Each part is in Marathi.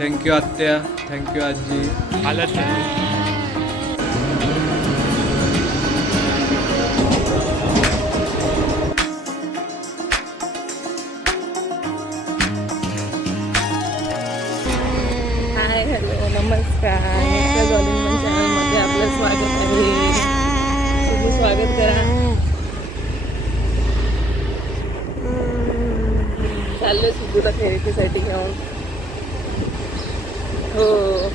थँक्यू आत्या थँक्यू आजी झाली हाय हॅलो नमस्कार. जॉलिंग चॅनलमध्ये आपलं स्वागत आहे. तुझं स्वागत करा. चाललोय सुद्धा थेरपीसाठी घेऊन. हो.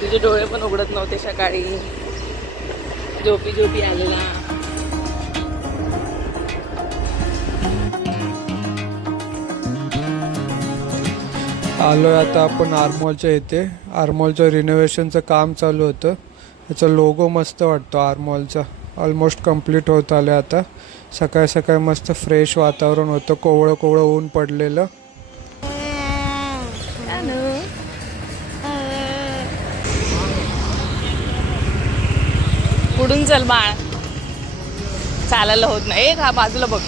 तुझे डोळे पण उघडत नव्हते सकाळी. झोपी झोपी आलेला. आलो आहे आता आपण आरमॉलच्या इथे. आरमॉलचं रिनोव्हेशनचं काम चालू होतं. याचा लोगो मस्त वाटतो आरमॉलचा. ऑलमोस्ट कंप्लीट होत आलं आता. सकाळी सकाळी मस्त फ्रेश वातावरण होतं. कोवळं कोवळं ऊन पडलेलं. पुढून चल बाळ. चालायला होत नाही. एक हा बाजूला बघ.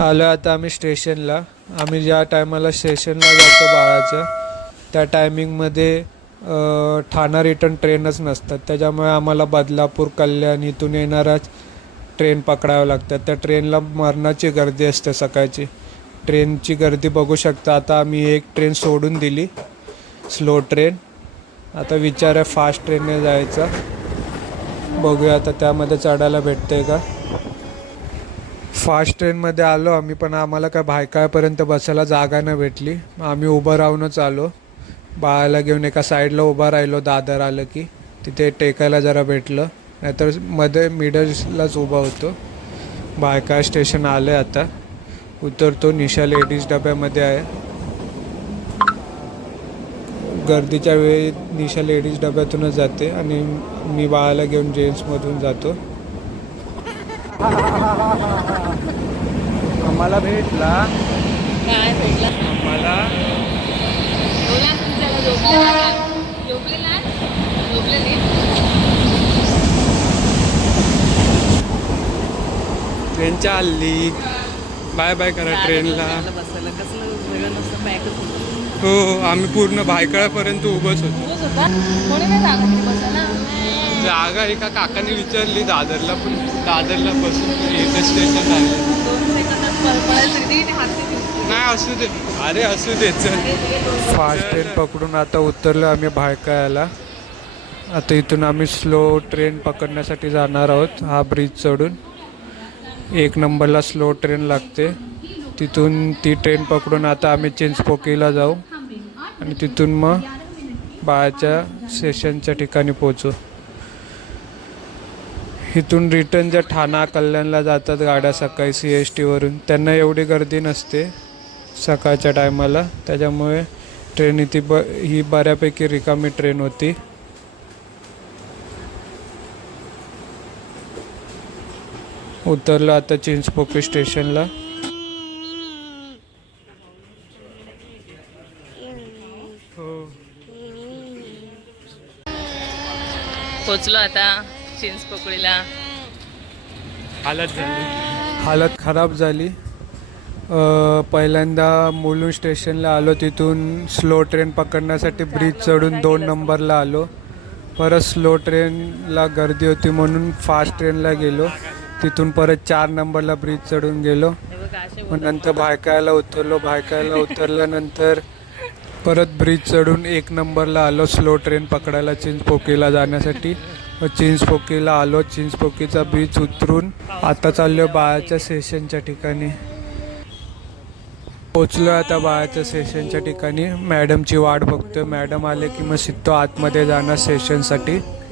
आलो आता आम्ही स्टेशनला. आम्ही ज्या टायमाला स्टेशनला जातो बाळाचं त्या टायमिंगमध्ये ठाणा रिटर्न ट्रेनच नसतात. त्याच्यामुळे आम्हाला बदलापूर कल्याण इथून येणाराच ट्रेन पकडावं लागतात. त्या ट्रेनला मरणाची गर्दी असते सकाळची. ट्रेनची गर्दी बघू शकता. आता आम्ही एक ट्रेन सोडून दिली. स्लो ट्रेन आता विचार आहे फास्ट ट्रेनने जायचा. बघूया आता त्यामध्ये चढायला भेटतंय का? फास्ट ट्रेनमध्ये आलो आम्ही पण आम्हाला काय भायकाळपर्यंत बसायला जागा नाही भेटली. मग आम्ही उभं राहूनच आलो. बाळाला घेऊन एका साईडला उभा राहिलो दादर आलं की. तिथे टेकायला जरा भेटलं. नाहीतरमध्ये मिडल्सलाच उभा होतो. भायकाळ स्टेशन आलं आहे आता. उतरतो निशा लेडीज डब्यामध्ये आहे. गर्दीच्या वेळी निशा लेडीज डब्यातूनच जाते आणि मी बाळाला घेऊन जेंट्समधून जातो. आम्हाला भेटला. काय भेटला? आम्हाला ट्रेनच्या आली बाय बाय करा ट्रेनला. बसायला. कसलं वेगळं नसतं. होतं. हो हो आम्ही पूर्ण भायखळापर्यंत उभंच होतो. तोच होता? कोणी नाही जागा एका काकाने विचारली दादरला पण दादरला बसून इथं स्टेशन उचलले. नाही असू दे. अरे असू दे चल. फास्ट ट्रेन पकडून आता उतरलो आम्ही भायकायला आता इथून आम्ही स्लो ट्रेन पकडण्यासाठी जाणार आहोत. हा ब्रिज चढून. एक नंबरला स्लो ट्रेन लागते. तिथून ती ट्रेन पकडून आता आम्ही चिंचपोकीला जाऊ. आणि तिथून मग बाळाच्या स्टेशनच्या ठिकाणी पोचू इथून रिटर्न ज्या ठाणा कल्याणला जातात गाड्या सकाळी सी एस टीवरून त्यांना एवढी गर्दी नसते सकाळच्या टायमाला त्याच्यामुळे ट्रेन इथे ब ही बऱ्यापैकी रिकामी ट्रेन होती. उतरलं आता चिंचपोकी स्टेशनला पोचलो आता चिंच पकडीला. हालत झाली. हालत खराब झाली. अ, पहिल्यांदा मुलुंड स्टेशनला आलो तिथून स्लो ट्रेन पकडण्यासाठी ब्रिज चढून दोन नंबरला आलो. परत स्लो ट्रेनला गर्दी होती म्हणून फास्ट ट्रेनला गेलो. तिथून परत चार नंबरला ब्रिज चढून गेलो. नंतर भायकायला उतरलो. भायकायला उतरल्यानंतर परत ब्रिज चढून एक नंबरला आलो स्लो ट्रेन पकडायला चिंचपोकीला जाण्यासाठी. व चिंचपोकीला आलो चिंचपोकीचा ब्रिज उतरून आता चाललो बाळाच्या सेशनच्या ठिकाणी. पोचलो आता बाळाच्या सेशनच्या ठिकाणी. मॅडमची वाट बघतोय. मॅडम आले की मग सिद्धो आतमध्ये जाणार सेशनसाठी सपना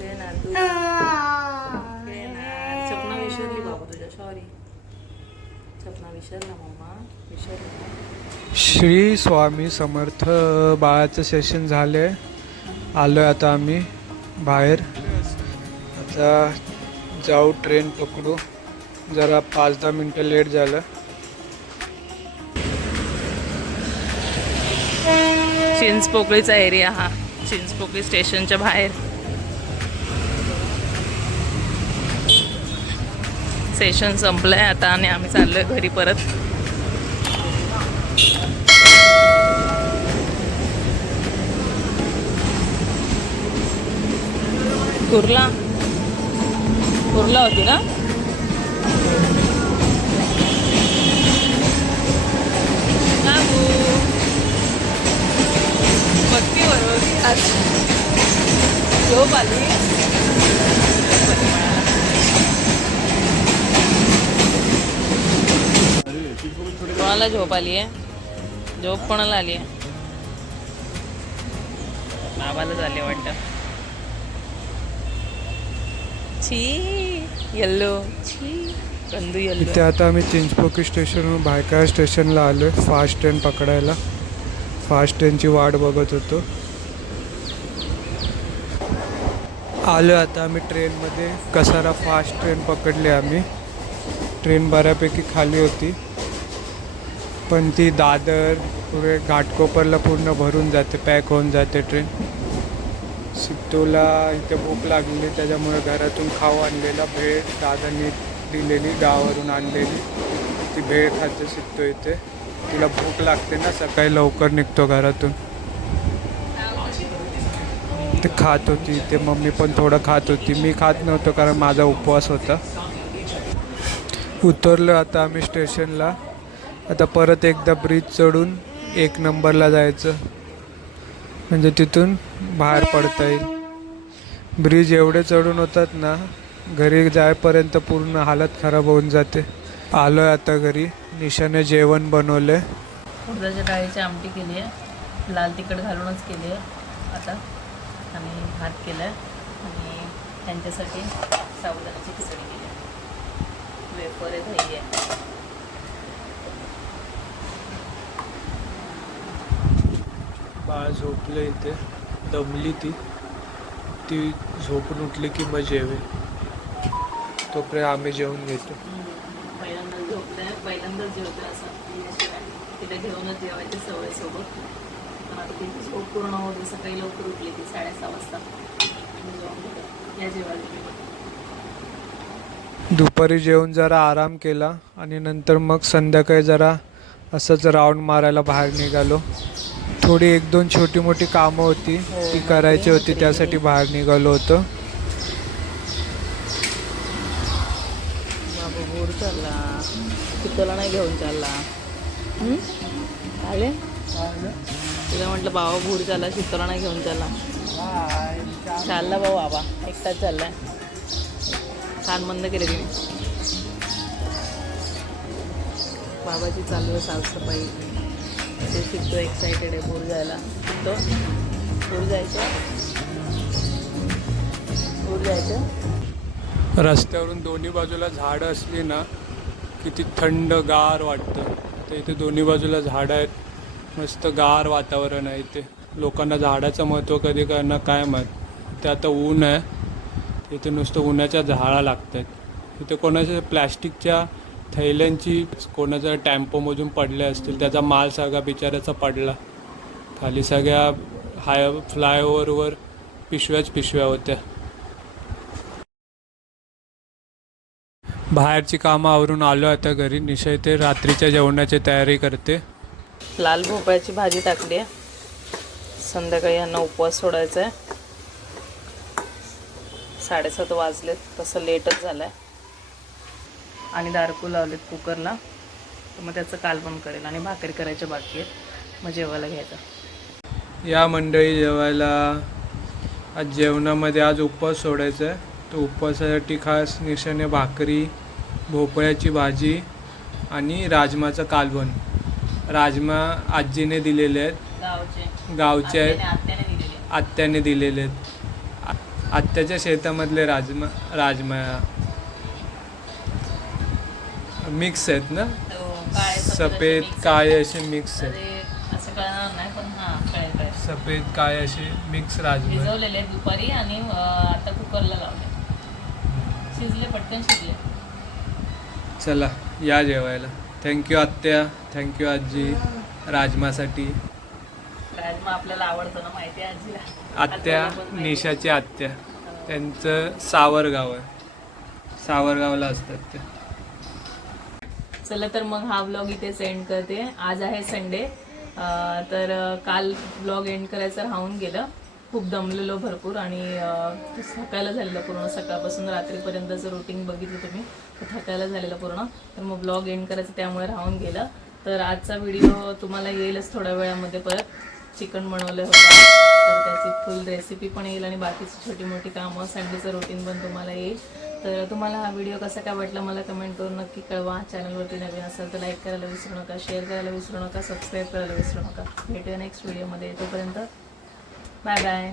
सॉरी श्री स्वामी समर्थ बाळाचं सेशन झाले आलो आहे आता आम्ही बाहेर. आता जाऊ ट्रेन पकडू. जरा पाच दहा मिनटं लेट झालं. चिंचपोकळीचा एरिया हा. चिंचपोकळी स्टेशनच्या बाहेर. सेशन संपलंय आता आणि आम्ही चाललोय घरी परत. कुर्ला. कुर्ला होती ना? बघती बरोबर आज झोप आली. कोणाला झोप आली आहे झोप कोणाला आली आहे? बाबाला झाले वाटतं. छी येल्लो छी कंदू इथे येल्लो आता आम्ही चिंचपोकी स्टेशनवरून भायखळा स्टेशनला आलो आहे फास्ट ट्रेन पकडायला. फास्ट ट्रेनची वाट बघत होतो. आलो आता आम्ही ट्रेनमध्ये कसारा फास्ट ट्रेन पकडली आम्ही. ट्रेन बऱ्यापैकी खाली होती. पण ती दादर पुढे घाटकोपरला पूर्ण भरून जाते पॅक होऊन जाते ट्रेन. सिद्धूला इथे भूक लागलेली त्याच्यामुळे घरातून खाऊ आणलेला भेळ दादांनी दिलेली गावावरून आणलेली. ती भेळ खाते सिद्धू इथे. तिला भूक लागते ना सकाळी लवकर निघतो घरातून. ते खात होती ते मम्मी पण थोडं खात होती. मी खात नव्हतो कारण माझा उपवास होता. उतरलो आता आम्ही स्टेशनला. आता परत एकदा ब्रिज चढून एक नंबरला जायचं. म्हणजे तिथून बाहेर पडता येईल. ब्रिज एवढे चढून होतात ना घरी जायपर्यंत पूर्ण हालत खराब होऊन जाते. आलो आहे आता घरी निशाने जेवण बनवलं उडदाच्या डाळीची आमटी केली आहे लाल तिखट घालूनच केली आहे आता आणि भात केला आहे आणि त्यांच्यासाठी साबुदाण्याची खिचडी केली आहे वेपर दही आहे. बाळ झोपलं इथे. दमली ती. ती झोपून उठली की मग जेवे तोपर्यंत आम्ही जेवून घेतो. पहिल्यांदाच झोपलं आहे पहिल्यांदाच जेवते असं याशिवाय तिला घेऊनच जेवायची सवय सोबत. पण आता तिची झोप पूर्ण होती सकाळी लवकर उठली ती साडेसहा वाजता. मी जेवण केलं या जेवायला दुपारी जेवून जरा आराम केला आणि नंतर मग संध्याकाळी जरा असंच राऊंड मारायला बाहेर निघालो. थोडी एक दोन छोटी मोठी कामं होती ती करायची होती त्यासाठी बाहेर निघालो होतो. बाबा बोर चालला. चित्तला नाही घेऊन चालला. हम्म? आले? तुला म्हटलं बाबा भूर चालला चित्तला नाही घेऊन चालला. चालला भाऊ बाबा एकटाच चाललाय. कान बंद केले तिने. बाबाची चालू आहे साफसफाई. ते शिकतो एक्सायटेड आहे पूर जायला. चित्तो पूर जायचं? पूर जायचं? रस्त्यावरून दोन्ही बाजूला झाडं असली ना किती थंड गार वाटतं. तर इथे दोन्ही बाजूला झाडं आहेत. मस्त गार वातावरण आहे इथे. लोकांना झाडाचं महत्त्व कधी करणं काय माहीत. ते आता ऊन आहे. इथे नुसतं उन्हाच्या झाडा लागत आहेत इथे कोणाच्या प्लॅस्टिकच्या थैल्यांची कोणाचा टॅम्पोमधून पडले असतील त्याचा माल सगळा बिचाऱ्याचा पडला. खाली सगळ्या हाय फ्लायओव्हरवर पिशव्याच पिशव्या होत्या. बाहेरची कामं आवरून आलो आता घरी. निशय ते रात्रीच्या जेवणाची तयारी करते. लाल भोपळ्याची भाजी टाकली आहे. संध्याकाळी यांना उपवास सोडायचा आहे. साडेसात वाजलेत तसं लेटच झालं आहे आणि दारकू लावलेत कुकरला. तर मग त्याचं कालवण करेल आणि भाकरी करायच्या बाकी आहेत. मग जेवायला घ्यायचं. या मंडळी जेवायला. आज जेवणामध्ये आज उपवास सोडायचा आहे तो उपवासासाठी खास निशाने भाकरी भोपळ्याची भाजी आणि राजमाचं कालवण. राजमा आजीने दिलेले आहेत. गावचे. आहेत. आत्याने दिलेले आहेत. आत्याच्या शेतामधले राजमा राजमा मिक्स आहेत ना? सफेद काळे असे मिक्स आहेत? अरे असं कळणार नाही पण हां कळेल कळेल. सफेद काळे असे मिक्स राजमा भिजवलेले दुपारी आणि आता कुकरला लावले. शिजले पटकन शिजले. चला या जेवायला. थँक्यू आत्या. थँक्यू आजी. राजमासाठी. राजमा आपल्याला आवडतो ना माहिती आहे आजीला? आत्या. निशाची आत्या. त्यांचं सावरगाव आहे. सावरगावला असतात ते चला तर मग हा ब्लॉग इथे सेंड करते. आज आहे संडे तर काल ब्लॉग एंड करायचं राहून गेलं. खूप दमलेलो भरपूर आणि थकायला झालेलं पूर्ण. सकाळपासून रात्रीपर्यंतचं रुटीन बघितलं तुम्ही. तर थकायला झालेलं पूर्ण. तर मग ब्लॉग एंड करायचं त्यामुळे राहून गेलं. तर आजचा व्हिडिओ तुम्हाला येईलच थोड्या वेळामध्ये परत. चिकन बनवलं होतं. तर त्याची फुल रेसिपी पण येईल आणि बाकीची छोटी मोठी कामं संडेचं रुटीन पण तुम्हाला येईल. तर तुम्हाला हा व्हिडिओ कसा काय वाटला मला कमेंट करून नक्की कळवा. चॅनलवरती नवीन असेल तर लाईक करायला विसरू नका शेअर करायला विसरू नका सबस्क्राईब करायला विसरू नका. भेटूया नेक्स्ट व्हिडिओमध्ये तोपर्यंत बाय बाय